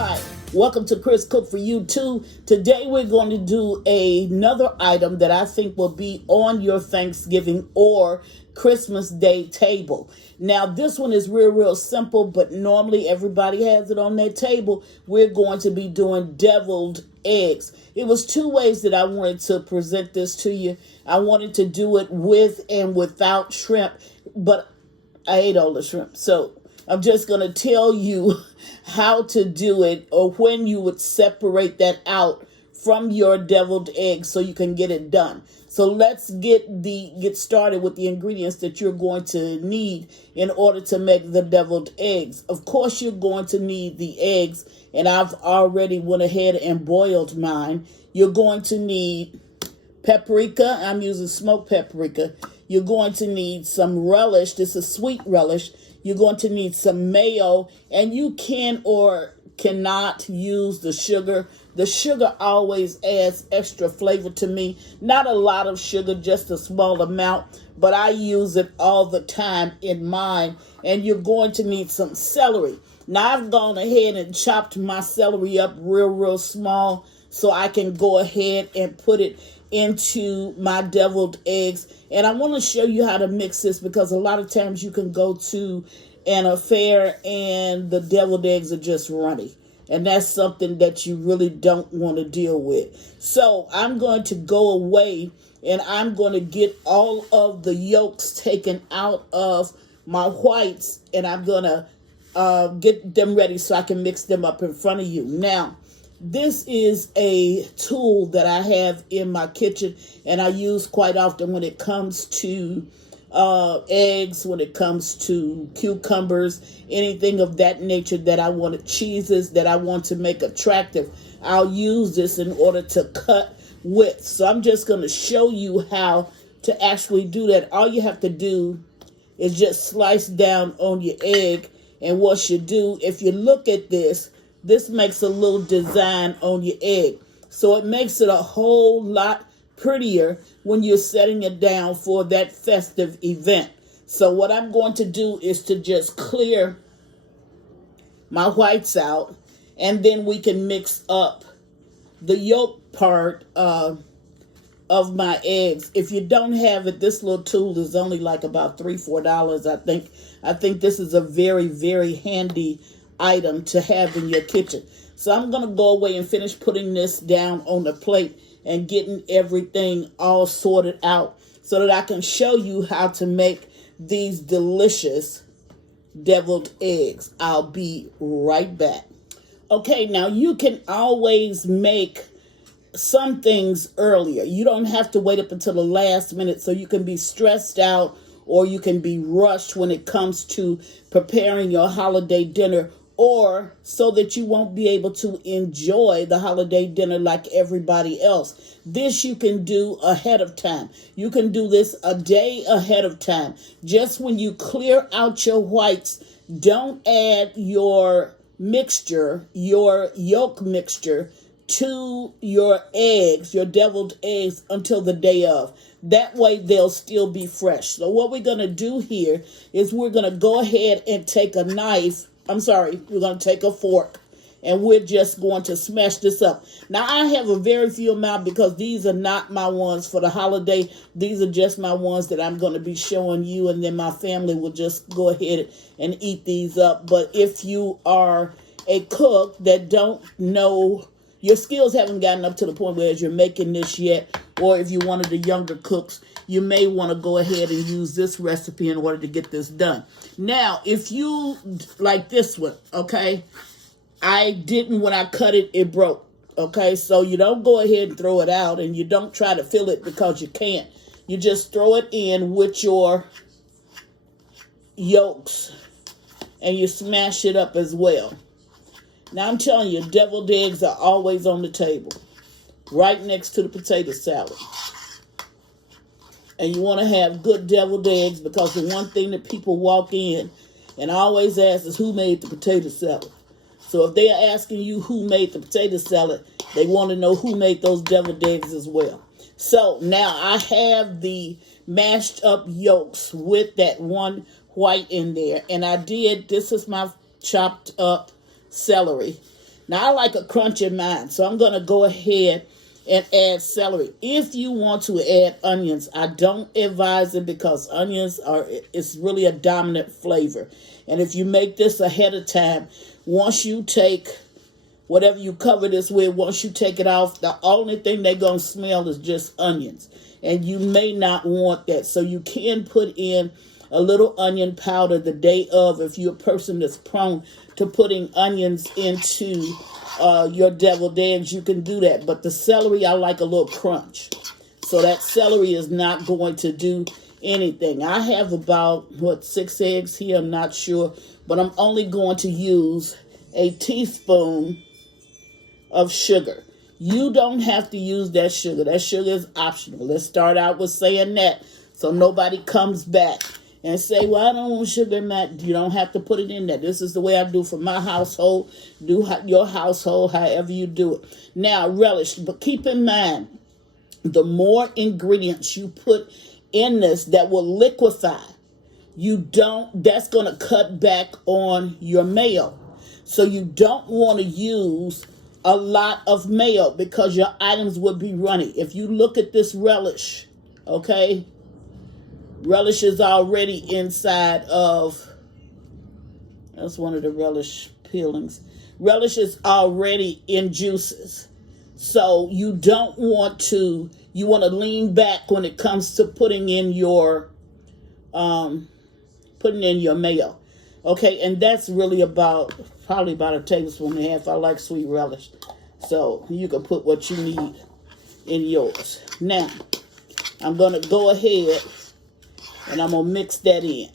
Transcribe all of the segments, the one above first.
Hi, welcome to Chris Cook for You Too. Today we're going to do another item that I think will be on your Thanksgiving or Christmas Day table. Now this one is real simple, but normally everybody has it on their table. We're going to be doing deviled eggs. It was two ways that I wanted to present this to you. I wanted to do it with and without shrimp, but I ate all the shrimp. So I'm just going to tell you how to do it or when you would separate that out from your deviled eggs so you can get it done. So let's get started with the ingredients that you're going to need in order to make the deviled eggs. Of course, you're going to need the eggs, and I've already went ahead and boiled mine. You're going to need paprika. I'm using smoked paprika. You're going to need some relish. This is sweet relish. You're going to need some mayo, and you can or cannot use the sugar. The sugar always adds extra flavor to me. Not a lot of sugar, just a small amount, but I use it all the time in mine. And you're going to need some celery. Now, I've gone ahead and chopped my celery up real small so I can go ahead and put it into my deviled eggs. And I want to show you how to mix this because a lot of times you can go to an affair and the deviled eggs are just runny. And that's something that you really don't want to deal with. So I'm going to go away and I'm going to get all of the yolks taken out of my whites, and I'm going to get them ready so I can mix them up in front of you. Now, this is a tool that I have in my kitchen and I use quite often when it comes to eggs, when it comes to cucumbers, anything of that nature that I want, cheeses that I want to make attractive. I'll use this in order to cut with. So I'm just going to show you how to actually do that. All you have to do is just slice down on your egg, and what you do, if you look at this makes a little design on your egg. So it makes it a whole lot prettier when you're setting it down for that festive event. So what I'm going to do is to just clear my whites out, and then we can mix up the yolk part of my eggs. If you don't have it, this little tool is only like about $3-4, I think. I think this is a very handy item to have in your kitchen. So I'm going to go away and finish putting this down on the plate and getting everything all sorted out so that I can show you how to make these delicious deviled eggs. I'll be right back. Okay, now you can always make some things earlier. You don't have to wait up until the last minute so you can be stressed out or you can be rushed when it comes to preparing your holiday dinner, or so that you won't be able to enjoy the holiday dinner like everybody else. This you can do ahead of time. You can do this a day ahead of time. Just when you clear out your whites, don't add your mixture, your yolk mixture, to your eggs, your deviled eggs, until the day of. That way they'll still be fresh. So what we're going to do here is we're going to go ahead and take a knife. We're going to take a fork, and we're just going to smash this up. Now, I have a very few amount because these are not my ones for the holiday. These are just my ones that I'm going to be showing you, and then my family will just go ahead and eat these up. But if you are a cook that don't know, your skills haven't gotten up to the point where you're making this yet, or if you're one of the younger cooks, you may want to go ahead and use this recipe in order to get this done. Now, if you like this one, okay, I didn't, when I cut it, it broke. Okay, so you don't go ahead and throw it out, and you don't try to fill it because you can't. You just throw it in with your yolks, and you smash it up as well. Now, I'm telling you, deviled eggs are always on the table, right next to the potato salad. And you want to have good deviled eggs because the one thing that people walk in and always ask is who made the potato salad. So if they are asking you who made the potato salad, they want to know who made those deviled eggs as well. So now I have the mashed up yolks with that one white in there. And this is my chopped up celery. Now, I like a crunch in mine, so I'm going to go ahead and add celery. If you want to add onions, I don't advise it because onions it's really a dominant flavor. And if you make this ahead of time, once you take whatever you cover this with, once you take it off, the only thing they're going to smell is just onions. And you may not want that. So you can put in a little onion powder the day of if you're a person that's prone to putting onions into your deviled eggs. You can do that. But the celery, I like a little crunch. So that celery is not going to do anything. I have about, 6 eggs here? I'm not sure. But I'm only going to use a teaspoon of sugar. You don't have to use that sugar. That sugar is optional. Let's start out with saying that so nobody comes back and say, well, I don't want sugar in that. You don't have to put it in there. This is the way I do for my household. Do your household however you do it. Now, relish. But keep in mind, the more ingredients you put in this that will liquefy, that's going to cut back on your mayo. So you don't want to use a lot of mayo because your items would be runny. If you look at this relish, okay, relish is already inside of, that's one of the relish peelings. Relish is already in juices. So you don't want to, you want to lean back when it comes to putting in your mayo. Okay, and that's really probably about a tablespoon and a half. I like sweet relish. So you can put what you need in yours. Now, I'm going to go ahead and I'm going to mix that in.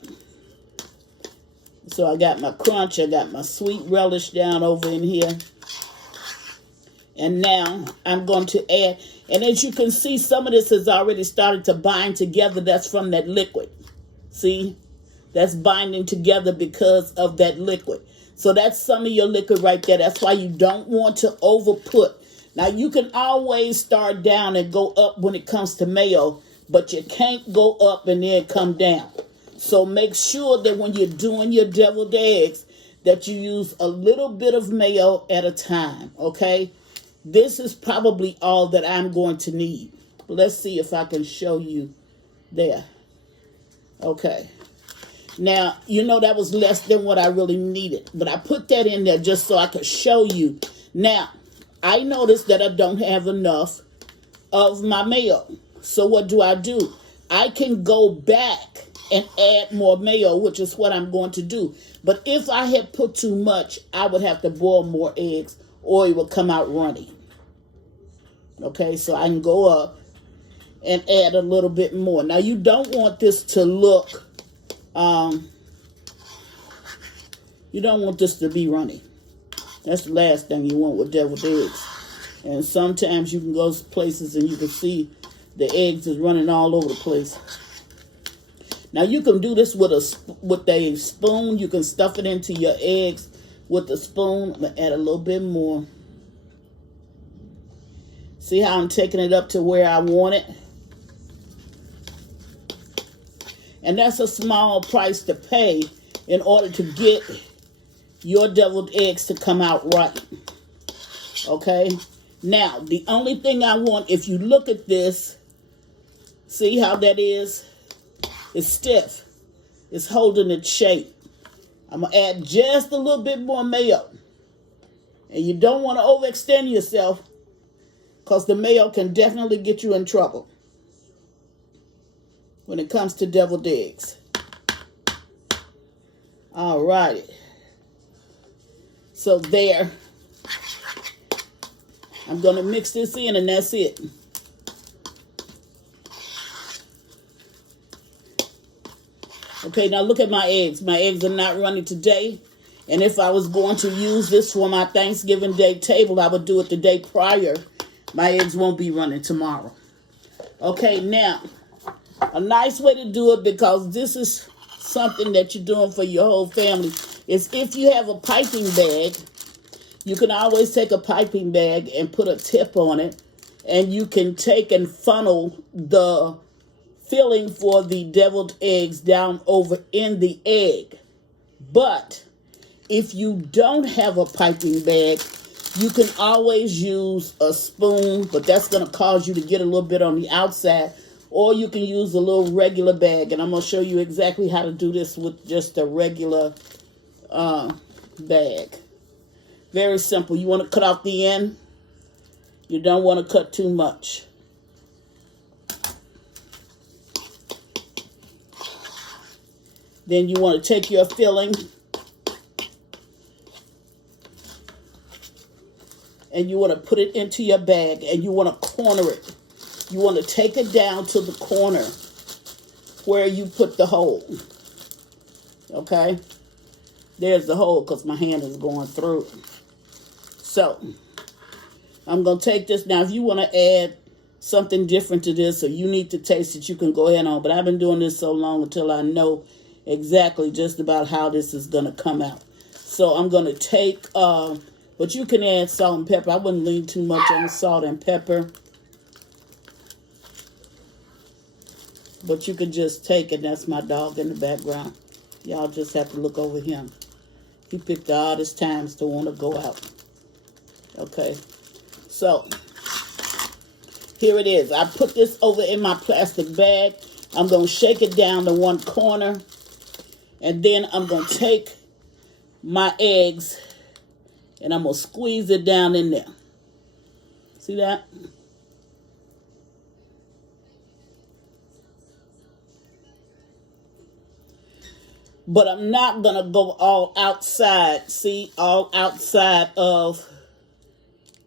So I got my crunch, I got my sweet relish down over in here. And now I'm going to add, and as you can see, some of this has already started to bind together. That's from that liquid. See? That's binding together because of that liquid. So that's some of your liquid right there. That's why you don't want to over put. Now, you can always start down and go up when it comes to mayo, but you can't go up and then come down. So make sure that when you're doing your deviled eggs, that you use a little bit of mayo at a time, okay? This is probably all that I'm going to need. Let's see if I can show you there. Okay. Now, that was less than what I really needed. But I put that in there just so I could show you. Now, I noticed that I don't have enough of my mayo. So what do? I can go back and add more mayo, which is what I'm going to do. But if I had put too much, I would have to boil more eggs or it would come out runny. Okay, so I can go up and add a little bit more. Now, you don't want this to look... you don't want this to be runny. That's the last thing you want with deviled eggs. And sometimes you can go places and you can see the eggs is running all over the place. Now you can do this with a spoon. You can stuff it into your eggs with a spoon. I'm going to add a little bit more. See how I'm taking it up to where I want it? And that's a small price to pay in order to get your deviled eggs to come out right. Okay? Now, the only thing I want, if you look at this, see how that is? It's stiff. It's holding its shape. I'm going to add just a little bit more mayo. And you don't want to overextend yourself because the mayo can definitely get you in trouble when it comes to deviled eggs. All right. So there. I'm going to mix this in and that's it. Okay, now look at my eggs. My eggs are not runny today. And if I was going to use this for my Thanksgiving Day table, I would do it the day prior. My eggs won't be running tomorrow. Okay, now, a nice way to do it, because this is something that you're doing for your whole family, is if you have a piping bag, you can always take a piping bag and put a tip on it, and you can take and funnel the filling for the deviled eggs down over in the egg. But if you don't have a piping bag, You can always use a spoon, but that's going to cause you to get a little bit on the outside. Or you can use a little regular bag. And I'm going to show you exactly how to do this with just a regular bag. Very simple. You want to cut off the end. You don't want to cut too much. Then you want to take your filling and you want to put it into your bag and you want to corner it. You want to take it down to the corner where you put the hole. Okay? There's the hole because my hand is going through. So, I'm going to take this. Now, if you want to add something different to this or you need to taste it, you can go ahead on. But I've been doing this so long until I know exactly just about how this is going to come out. So, I'm going to take, but you can add salt and pepper. I wouldn't lean too much on the salt and pepper. But you can just take it. That's my dog in the background. Y'all just have to look over him. He picked the oddest times to want to go out. Okay. So, here it is. I put this over in my plastic bag. I'm going to shake it down to one corner. And then I'm going to take my eggs and I'm going to squeeze it down in there. See that? But I'm not going to go all outside. See, all outside of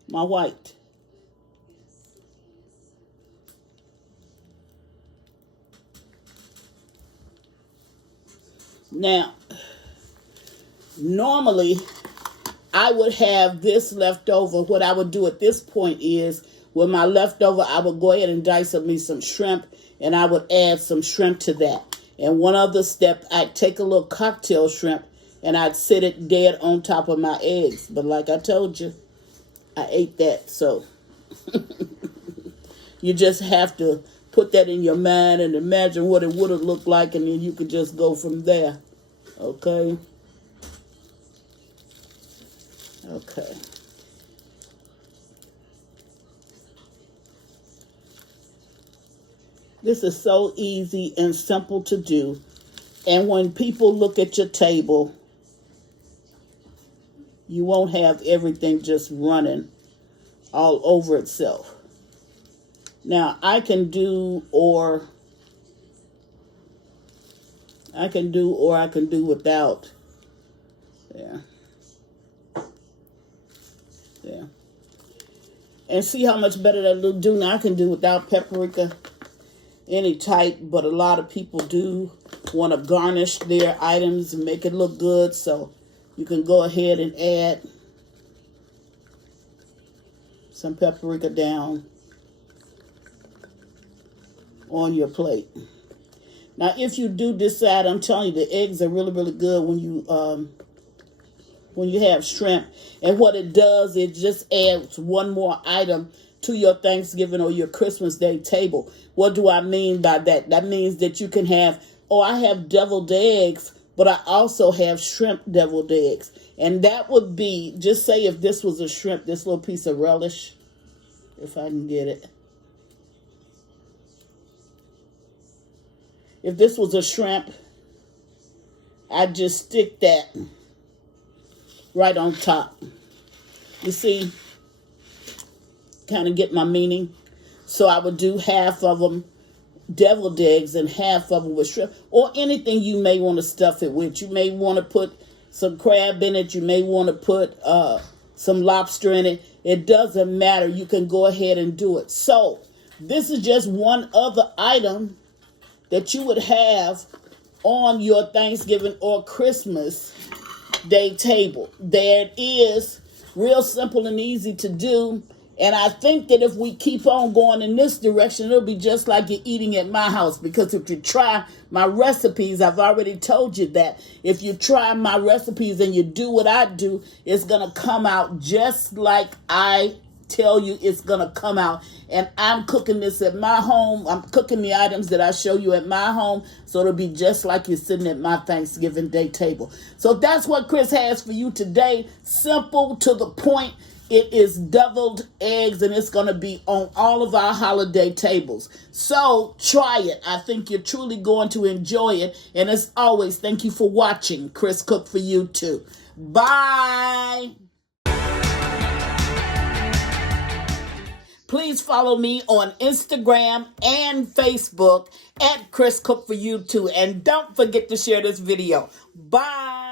my white. Now, normally, I would have this left over. What I would do at this point is, with my leftover, I would go ahead and dice up me some shrimp, and I would add some shrimp to that. And one other step, I'd take a little cocktail shrimp, and I'd sit it dead on top of my eggs. But like I told you, I ate that, so you just have to put that in your mind and imagine what it would have looked like, and then you could just go from there. Okay? Okay. This is so easy and simple to do. And when people look at your table, you won't have everything just running all over itself. Now, I can do or I can do without. Yeah. Yeah. And see how much better that'll do. Now, I can do without paprika, any type, but a lot of people do want to garnish their items and make it look good. So you can go ahead and add some paprika down on your plate. Now, if you do decide, I'm telling you, the eggs are really, really good when you have shrimp. And what it does, it just adds one more item to your Thanksgiving or your Christmas Day table. What do I mean by that? That means that you can have, I have deviled eggs, but I also have shrimp deviled eggs. And that would be, just say if this was a shrimp, this little piece of relish, if I can get it. If this was a shrimp, I'd just stick that right on top. You see, kind of get my meaning? So I would do half of them deviled eggs and half of them with shrimp. Or anything you may want to stuff it with. You may want to put some crab in it. You may want to put some lobster in it. It doesn't matter. You can go ahead and do it. So this is just one other item that you would have on your Thanksgiving or Christmas Day table. There it is. Real simple and easy to do. And I think that if we keep on going in this direction, it'll be just like you're eating at my house. Because if you try my recipes, I've already told you that. If you try my recipes and you do what I do, it's going to come out just like I tell you it's going to come out. And I'm cooking this at my home. I'm cooking the items that I show you at my home. So it'll be just like you're sitting at my Thanksgiving Day table. So that's what Chris has for you today. Simple, to the point. It is deviled eggs, and it's going to be on all of our holiday tables. So try it. I think you're truly going to enjoy it. And as always, thank you for watching. Chris Cook for you too. Bye. Please follow me on Instagram and Facebook at Chris Cook for you too. And don't forget to share this video. Bye.